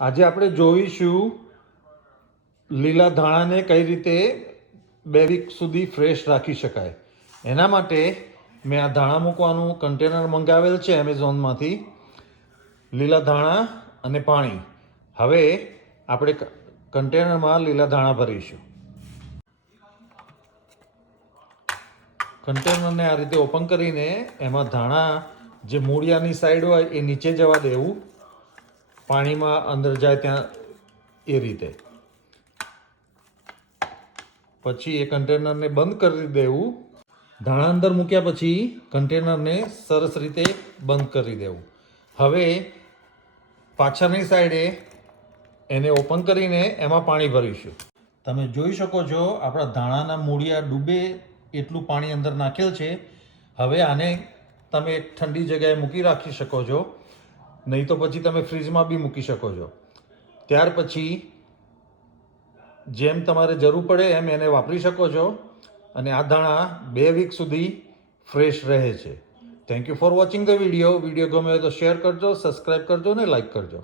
આજે આપણે જોઈશું લીલા ધાણાને કઈ રીતે 2 વીક સુધી ફ્રેશ રાખી શકાય. એના માટે મેં આ ધાણા મૂકવાનું કન્ટેનર મંગાવેલ છે એમેઝોનમાંથી. લીલા ધાણા અને પાણી. હવે આપણે કન્ટેનરમાં લીલા ધાણા ભરીશું. કન્ટેનરને આ રીતે ઓપન કરીને એમાં ધાણા જે મૂળિયાની સાઈડ હોય એ નીચે જવા દેવું, પાણીમાં અંદર જાય ત્યાં એ રીતે. પછી એ કન્ટેનરને બંધ કરી દેવું. ધાણા અંદર મૂક્યા પછી કન્ટેનરને સરસ રીતે બંધ કરી દેવું. હવે પાછળની સાઈડે એને ઓપન કરીને એમાં પાણી ભરીશું. તમે જોઈ શકો છો આપણા ધાણાના મૂળિયા ડૂબે એટલું પાણી અંદર નાખેલ છે. હવે આને તમે એક ઠંડી જગ્યાએ મૂકી રાખી શકો છો, નહીં તો પછી તમે ફ્રીજમાં બી મૂકી શકો છો. ત્યાર પછી જેમ તમારે જરૂર પડે એમ એને વાપરી શકો છો અને આ ધાણા 2 વીક સુધી ફ્રેશ રહે છે. Thank you for watching the video. Video ગમે તો શેર કરજો, સબસ્ક્રાઈબ કરજો અને લાઈક કરજો.